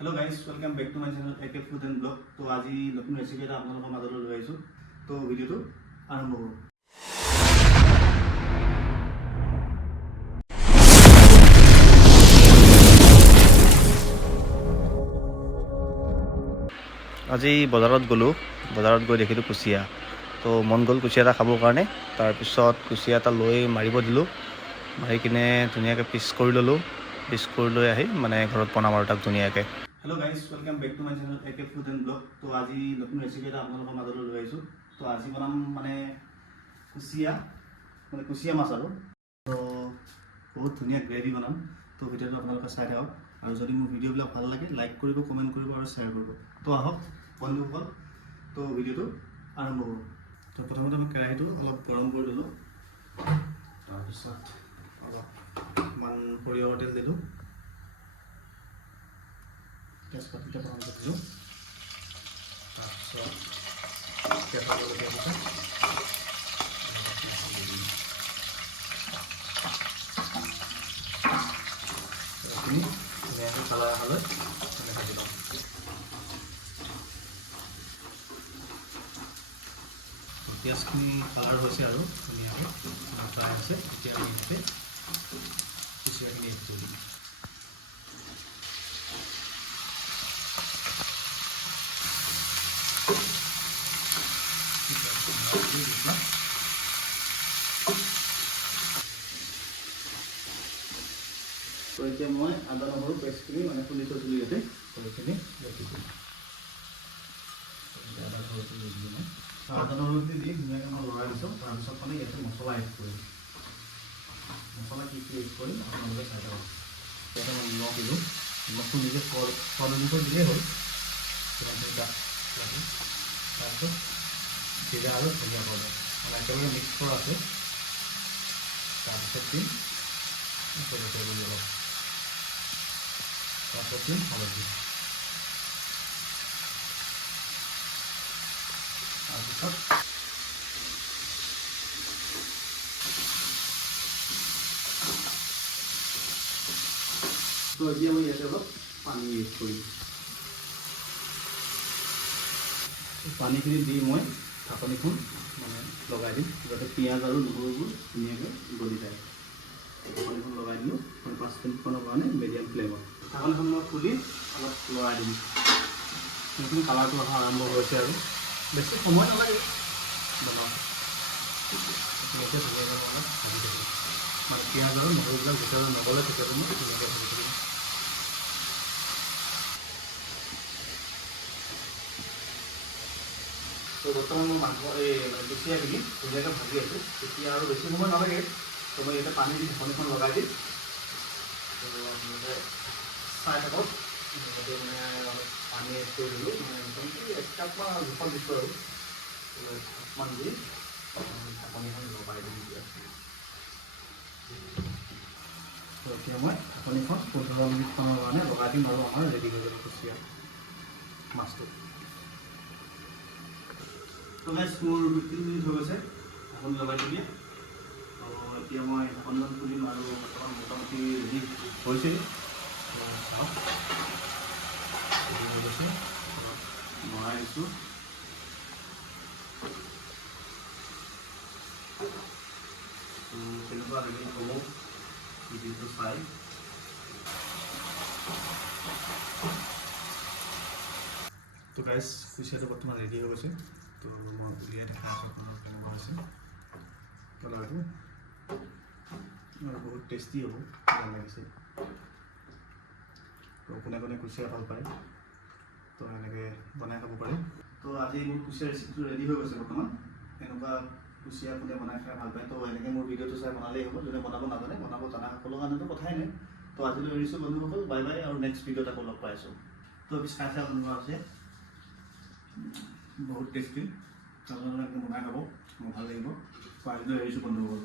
Hello guys, welcome back to my channel AK food and blog. तो आज नतुन recipe এটা আপোনালোকৰ মাজলৈ লৈ আহিছো। তো ভিডিওটো আৰম্ভ কৰোঁ। আজি বজাৰত গৈ দেখিলোঁ কুচিয়া। তো মন গ'ল কুচিয়া এটা খাবৰ কাৰণে। তাৰপিছত কুচিয়া এটা লৈ মাৰিব দিলোঁ, মাৰি কিনে ধুনীয়াকৈ পিচ কৰি ল'লোঁ। পিচ কৰি লৈ আহি মানে ঘৰত বনাম আৰু তাক ধুনীয়াকৈ। Hello guys, welcome back to my channel AK food and blog. तो आज नतुन रेसिपी এটা আপোনালোকৰ মাজলৈ লৈ আহিছোঁ। তো আজি বনাম মানে কুচিয়া মাছ আৰু তো বহুত ধুনীয়া গ্ৰেভি বনাম। তো ভিডিওটো আপোনালোকে চাই থাকক আৰু যদি মোৰ ভিডিঅ'বিলাক ভাল লাগে লাইক কৰিব, কমেণ্ট কৰিব আৰু শ্বেয়াৰ কৰিব। তো আহক বন্ধুসকল, তো ভিডিওটো আৰম্ভ কৰোঁ। তো প্ৰথমতে মই কেৰাহীটো অলপ গৰম কৰি ল'লোঁ। তাৰপিছত অলপমান সৰিয়হৰ তেল দিলোঁ, তেজপাতকেইটা প্ৰথমতে দিলোঁ। তাৰপিছত কেঁচা জলকীয়া দিছোঁ, এইখিনি ধুনীয়াকৈ কালাৰ অহালৈ তেনেকৈ দি ল'ম। পিঁয়াজখিনি কালাৰ হৈছে আৰু ধুনীয়াকৈ ফ্ৰাই আছে। এতিয়া আমি ইয়াতে কুচিয়াখিনি এড কৰি দিম। তো এতিয়া মই আদা নহৰু পেষ্টখিনি মানে খুন্দি থৈছিলোঁ ইয়াতে, তো এইখিনি ৰখি দিম। আদা নহৰুখিনি দি দিম। আদা নহৰুখিনি দি ধুনীয়াকৈ মই লৰাই দিছোঁ। তাৰপিছত মানে ইয়াতে মছলা এড কৰিম। মছলা কি এড কৰিম আপোনালোকে চাই থাকক। ইয়াতে মই নিমখ দিলোঁ, নিমখটো নিজে সোৱাদ অনুসৰি দিলেই হ'ল। কিমানখিনি তাত লাগে। তাৰপিছত জিৰা আৰু ধনিয়া পাউডাৰ মানে একেলগে মিক্স কৰা আছে। তাৰপিছত দিম জলকীয়া গুড়ি অলপ, তাৰপিছত দিম হালধি, তাৰপিছত তো এতিয়া মই ইয়াতে অলপ পানী ইউজ কৰিম। পানীখিনি দি মই ঢাকনিখন মানে লগাই দিম, যাতে পিঁয়াজ আৰু নহৰুবোৰ ধুনীয়াকৈ গলি যায়। ঢাকনিখন লগাই দিলোঁ 5 মিনিটমানৰ কাৰণে মিডিয়াম ফ্লেমত। ঢাকনিখন মই খুলি অলপ লৰাই দিম। সেইখিনি কালাৰটো অহা আৰম্ভ হৈছে আৰু বেছি সময় নালাগে বনাওঁ। ধুনীয়াকৈ অলপ ভাজি থাকিম, মানে পিঁয়াজ আৰু নহৰুবিলাক যেতিয়ালৈ নগলে তেতিয়ালৈ মই ধুনীয়াকৈ ভাজি থাকিম। তো বৰ্তমান মই কুচিয়াখিনি ধুনীয়াকৈ ভাজি আছোঁ। তেতিয়া আৰু বেছি সময় নালাগে। তো মই ইয়াতে পানী দি ঢাকনিখন লগাই দিম। তো আপোনালোকে চাই থাকক। লগতে মানে অলপ পানী এড কৰি দিলোঁ, মানে মোটামুটি 1 কাপমান জোখত দিছোঁ আৰু অকণমান দি ঢাকনিখন লগাই দিম। তো এতিয়া মই ঢাকনিখন 15 মিনিটমানৰ কাৰণে লগাই দিম আৰু আমাৰ ৰেডি হৈ যাব কুচিয়া মাছটো। তো গাইছ, মোৰ 15 মিনিট হৈ গৈছে ঢাকনি লগাই দিবি। তো এতিয়া মই ঢাকনিখন খুলিম আৰু মোটামুটি ৰেডি হৈছে। চাওক ৰেডি হৈ গৈছে, নৰাই দিছোঁ। কেনেকুৱা লাগিল ক'ব ভিডিঅ'টো চাই। তো গাইছ, কুচিয়াটো বৰ্তমান ৰেডি হৈ গৈছে। তো মই উলিয়াই দেখাই আছোঁ আপোনালোকক কেনেকুৱা হৈছে কালাৰটো, আৰু বহুত টেষ্টি হ'ব, ভাল লাগিছে। তো কোনে কোনে কুচিয়া ভাল পায়, তো এনেকৈ বনাই খাব পাৰে। তো আজি মোৰ কুচিয়া ৰেচিপিটো ৰেডি হৈ গৈছে বৰ্তমান। এনেকুৱা কুচিয়া কোনে বনাই খাই ভাল পায়, তো এনেকৈ মোৰ ভিডিঅ'টো চাই বনালেই হ'ব। যোনে বনাব নাজানে, বনাব জানা সকলৰ কাৰণেতো কথাই নাই। তো আজিলৈ এৰিছোঁ বন্ধুসকল, বাই বাই, আৰু নেক্সট ভিডিঅ'ত আকৌ লগ পাইছোঁ। তো চাই চাই বনোৱা আছে, বহুত টেষ্টি। আপোনালোকে বনাই খাব, মোৰ ভাল লাগিব। তো আজিলৈ এৰিছোঁ বন্ধুসকল।